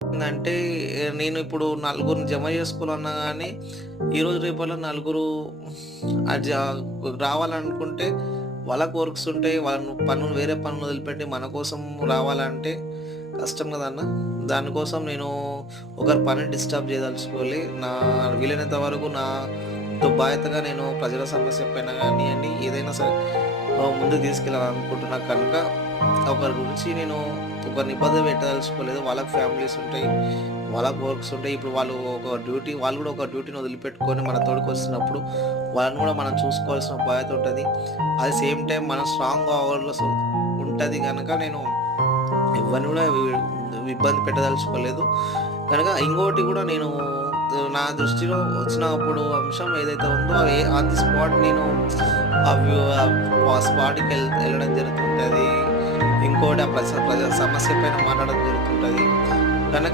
ఏందంటే నేను ఇప్పుడు నలుగురిని జమ చేసుకోవాలన్నా గానీ, ఈరోజు రేపల్లో నలుగురు అది రావాలనుకుంటే వాళ్ళకి వర్క్స్ ఉంటాయి. వాళ్ళు పనులు వేరే పనులు వదిలిపెట్టి మన కోసం రావాలంటే కష్టం గదన్న. దానికోసం నేను ఒకరి పనిని డిస్టర్బ్ చేయదలుచుకోలే. వీలైనంత వరకు నా బాధ్యతగా నేను ప్రజల సమస్య పైన గానియండి, ఏదైనా సరే ముందుకు తీసుకెళ్ళాలనుకుంటున్నా కనుక, ఒకరి గురించి నేను ఒకరిని ఇబ్బంది పెట్టదలుచుకోలేదు. వాళ్ళకి ఫ్యామిలీస్ ఉంటాయి. వాళ్ళకి వర్క్స్ ఉంటాయి. ఇప్పుడు వాళ్ళు గూడా ఒక డ్యూటీని వదిలిపెట్టుకొని మన తోడుకొచ్చినప్పుడు, వాళ్ళని గూడా మనం చూసుకోవాల్సిన బాధ్యత ఉంటది. అట్ ది సేమ్ టైమ్ మనం స్ట్రాంగ్‌గా ఉంటది గనక నేను ఎవ్వరిని గూడా ఇబ్బంది పెట్టదలుచుకోలేదు. కనుక ఇంకోటి గూడా నేను నా దృష్టిలో వచ్చినప్పుడు అంశం ఏదైతే ఉందో అవి ఆన్ ది స్పాట్ నేను ఆ స్పాట్‌కి వెళ్ళడం జరుగుతుంటది. ఇంకోటి ఆ ప్రజా సమస్య పైన మాట్లాడడం జరుగుతుంది.